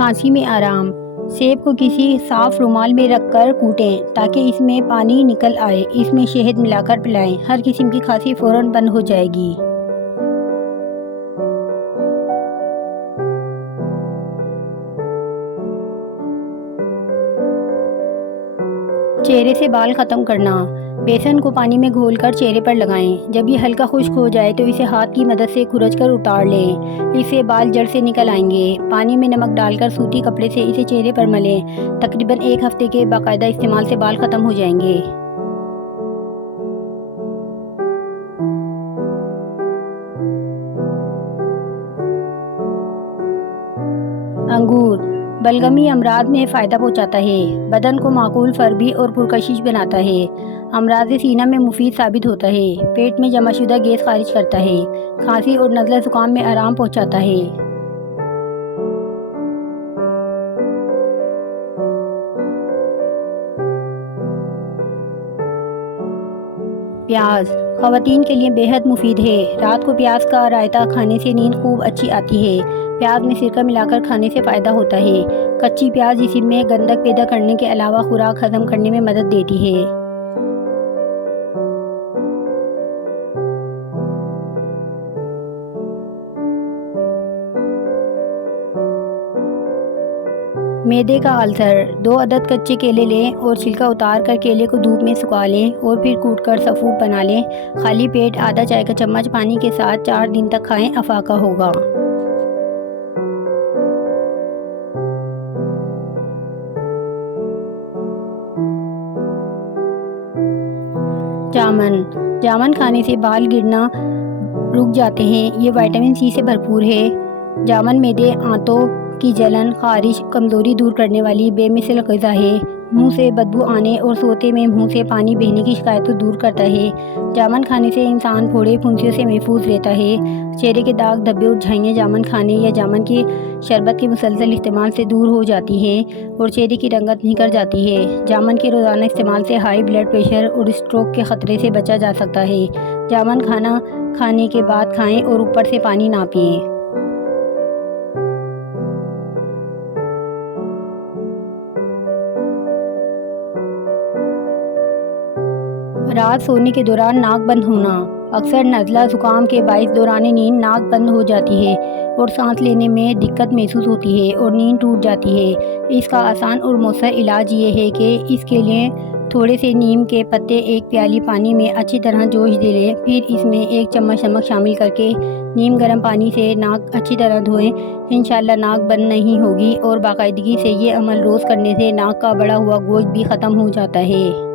खांसी में आराम। सेब को किसी साफ रुमाल में रखकर कूटें ताकि इसमें पानी निकल आए। इसमें शहद मिलाकर पिलाएं। हर किस्म की खांसी फौरन बंद हो जाएगी। चेहरे से बाल ख़त्म करना। बेसन को पानी में घोलकर चेहरे पर लगाएं। जब ये हल्का खुश्क हो जाए तो इसे हाथ की मदद से खुरचकर उतार लें। इससे बाल जड़ से निकल आएंगे। पानी में नमक डालकर सूती कपड़े से इसे चेहरे पर मलें। तकरीबन 1 हफ्ते के बाकायदा इस्तेमाल से बाल ख़त्म हो जाएंगे। अंगूर बलगमी अमराज में फ़ायदा पहुंचाता है। बदन को माकूल फरबी और पुरकशिश बनाता है। अमराज सीना में मुफीद साबित होता है। पेट में जमाशुदा गैस खारिज करता है। खांसी और नज़ला ज़ुकाम में आराम पहुंचाता है। प्याज ख़वातीन के लिए बेहद मुफीद है। रात को प्याज का रायता खाने से नींद खूब अच्छी आती है। प्याज में सिरका मिलाकर खाने से फ़ायदा होता है। कच्ची प्याज जिस्म में गंदक पैदा करने के अलावा खुराक हजम करने में मदद देती है। मैदे का अल्सर 2 अदद कच्चे केले लें और छिलका उतार कर केले को धूप में सुखा लें और फिर कूटकर सफ़ूफ बना लें। खाली पेट आधा चाय का चम्मच पानी के साथ 4 दिन तक खाएं, अफाका होगा। जामन खाने से बाल गिरना रुक जाते हैं। ये विटामिन सी से भरपूर है। जामन मैदे, आंतों की जलन, खारिश, कमज़ोरी दूर करने वाली बेमिसाल ग़िज़ा है। मुंह से बदबू आने और सोते में मुंह से पानी बहने की शिकायत को दूर करता है। जामन खाने से इंसान फोड़े फुंसियों से महफूज रहता है। चेहरे के दाग धब्बे और झाइयाँ जामन खाने या जामन के शरबत के मुसलसल इस्तेमाल से दूर हो जाती हैं और चेहरे की रंगत निखर जाती है। जामन के रोज़ाना इस्तेमाल से हाई ब्लड प्रेशर और स्ट्रोक के ख़तरे से बचा जा सकता है। जामन खाना खाने के बाद खाएं और ऊपर से पानी ना पिएं। रात सोने के दौरान नाक बंद होना। अक्सर नज़ला ज़ुकाम के बाइस दौरान नींद नाक बंद हो जाती है और सांस लेने में दिक्कत महसूस होती है और नींद टूट जाती है। इसका आसान और मौसर इलाज ये है कि इसके लिए थोड़े से नीम के पत्ते 1 प्याली पानी में अच्छी तरह जोश दे लें। फिर इसमें 1 चम्मच नमक शामिल करके नीम गर्म पानी से नाक अच्छी तरह धोएं। इंशाल्लाह नाक बंद नहीं होगी और बाकायदगी से ये अमल रोज़ करने से नाक का बड़ा हुआ गोश्त भी ख़त्म हो जाता है।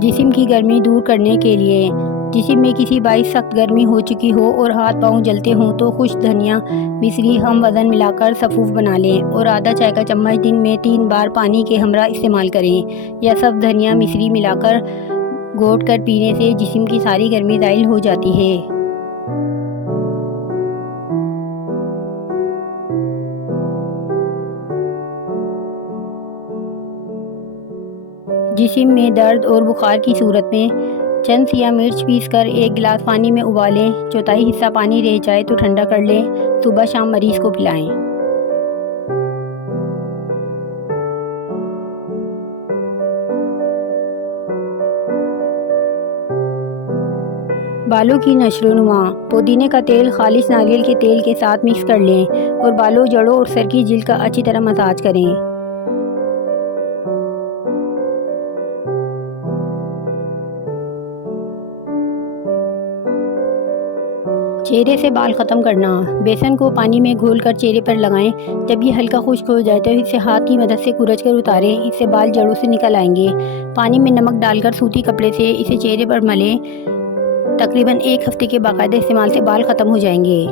जिस्म की गर्मी दूर करने के लिए जिस्म में किसी बाइस सख्त गर्मी हो चुकी हो और हाथ पांव जलते हों तो खुश धनिया मिश्री हम वज़न मिलाकर सफ़ूफ बना लें और आधा चाय का चम्मच दिन में 3 बार पानी के हमरा इस्तेमाल करें। यह सब धनिया मिश्री मिलाकर घोट कर पीने से जिस्म की सारी गर्मी ज़ाइल हो जाती है। जिस्म में दर्द और बुखार की सूरत में चंद सिया मिर्च पीसकर 1 गिलास पानी में उबालें। चौथाई हिस्सा पानी रह जाए तो ठंडा कर लें। सुबह शाम मरीज़ को पिलाएं। बालों की नशोनुमा। पुदीने का तेल खालिश नारियल के तेल के साथ मिक्स कर लें और बालों, जड़ों और सर की जिल्द का अच्छी तरह मसाज करें। चेहरे से बाल ख़त्म करना। बेसन को पानी में घोलकर चेहरे पर लगाएं। जब ये हल्का खुश्क हो जाए तो इसे हाथ की मदद से कुरचकर उतारें। इससे बाल जड़ों से निकल आएंगे। पानी में नमक डालकर सूती कपड़े से इसे चेहरे पर मलें। तकरीबन 1 हफ्ते के बाकायदा इस्तेमाल से बाल ख़त्म हो जाएंगे।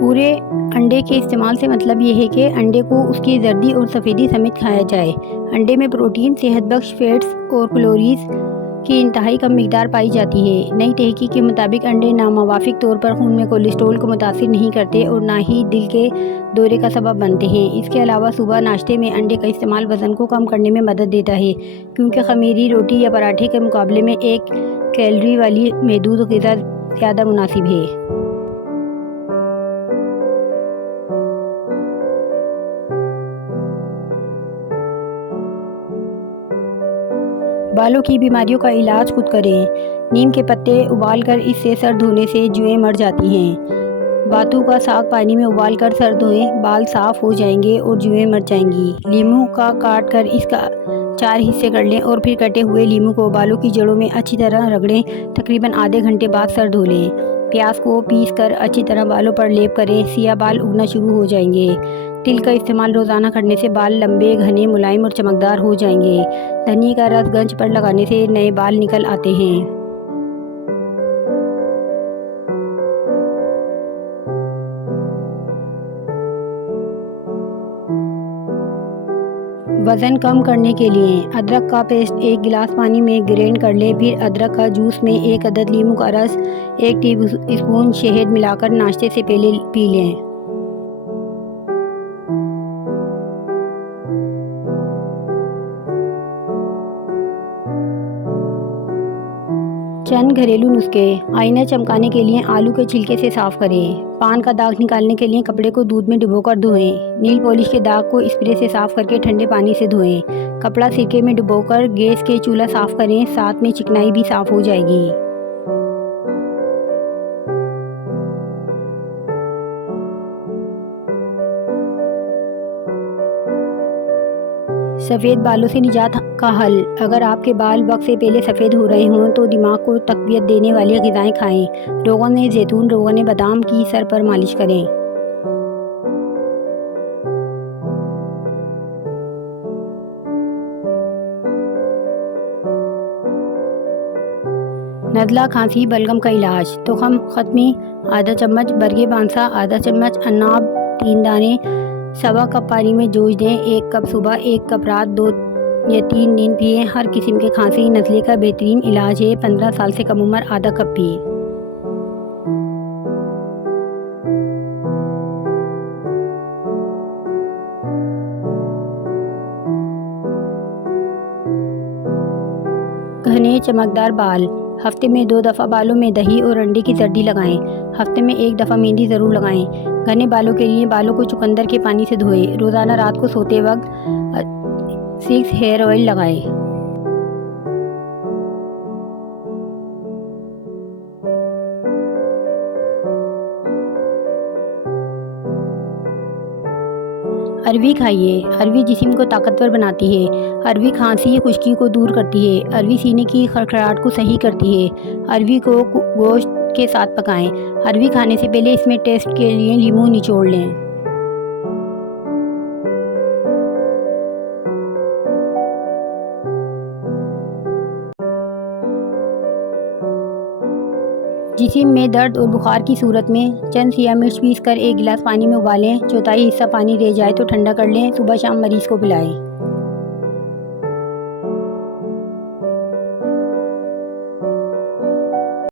पूरे अंडे के इस्तेमाल से मतलब ये है कि अंडे को उसकी जर्दी और सफ़ेदी समेत खाया जाए। अंडे में प्रोटीन, सेहत बख्श फैट्स और कैलोरीज की इंतहाई कम मिकदार पाई जाती है। नई तहकीक के मुताबिक अंडे नामवाफिक तौर पर खून में कोलेस्ट्रॉल को मुतासिर नहीं करते और ना ही दिल के दौरे का सबब बनते हैं। इसके अलावा सुबह नाश्ते में अंडे का इस्तेमाल वज़न को कम करने में मदद देता है, क्योंकि ख़मीरी रोटी या पराठे के मुकाबले में एक कैलोरी वाली महदूद ग़िज़ा ज़्यादा मुनासिब है। बालों की बीमारियों का इलाज खुद करें। नीम के पत्ते उबालकर इससे सर धोने से जुएँ मर जाती हैं। बातू का साग पानी में उबालकर सर धोएं, बाल साफ़ हो जाएंगे और जुएँ मर जाएंगी। लीमू का काट कर इसका 4 हिस्से कर लें और फिर कटे हुए लीमू को बालों की जड़ों में अच्छी तरह रगड़ें। तकरीबन आधे घंटे बाद सर धो लें। प्याज को पीस कर अच्छी तरह बालों पर लेप करें, सिया बाल उगना शुरू हो जाएंगे। तिल का इस्तेमाल रोज़ाना करने से बाल लंबे, घने, मुलायम और चमकदार हो जाएंगे। धनिया का रस गंज पर लगाने से नए बाल निकल आते हैं। वज़न कम करने के लिए अदरक का पेस्ट 1 गिलास पानी में ग्राइंड कर लें। फिर अदरक का जूस में 1 अदद लीमू का रस, 1 टीस्पून शहद मिलाकर नाश्ते से पहले पी लें। चंद घरेलू नुस्खे। आईना चमकाने के लिए आलू के छिलके से साफ़ करें। पान का दाग निकालने के लिए कपड़े को दूध में डुबोकर धोएं। नील पॉलिश के दाग को स्प्रे से साफ़ करके ठंडे पानी से धोएं। कपड़ा सिरके में डुबोकर गैस के चूल्हा साफ़ करें, साथ में चिकनाई भी साफ़ हो जाएगी। सफ़ेद बालों से निजात का हल। अगर आपके बाल वक्त से पहले सफ़ेद हो रहे हों तो दिमाग को तक़वियत देने वाली ग़िज़ाएँ खाएं। रोग़न ज़ैतून, रोग़न बादाम की सर पर मालिश करें। नज़ला, खांसी, बलगम का इलाज। तुखम ख़त्मी आधा चम्मच, बरगे बांसा आधा चम्मच, अनाब 3 दाने, 1.25 कप पानी में जोश दें। 1 कप सुबह, 1 कप रात, 2 या 3 दिन पिएँ। हर किस्म के खांसी नज़ले का बेहतरीन इलाज है। 15 साल से कम उम्र आधा कप पिए। घने चमकदार बाल। हफ्ते में 2 दफ़ा बालों में दही और अंडे की जर्दी लगाएं। हफ्ते में 1 दफ़ा मेहंदी ज़रूर लगाएं। घने बालों के लिए बालों को चुकंदर के पानी से धोएं। रोज़ाना रात को सोते वक्त 6 हेयर ऑयल लगाएं। अरवी खाइए। अरवी जिस्म को ताकतवर बनाती है। अरवी खांसी या खुश्की को दूर करती है। अरवी सीने की खड़खड़ाहट को सही करती है। अरवी को गोश्त के साथ पकाएं। अरवी खाने से पहले इसमें टेस्ट के लिए नींबू निचोड़ लें। जिस्म में दर्द और बुखार की सूरत में चंद सिया मिर्च पीस कर 1 गिलास पानी में उबालें। चौथाई हिस्सा पानी रह जाए तो ठंडा कर लें। सुबह शाम मरीज़ को पिलाएं।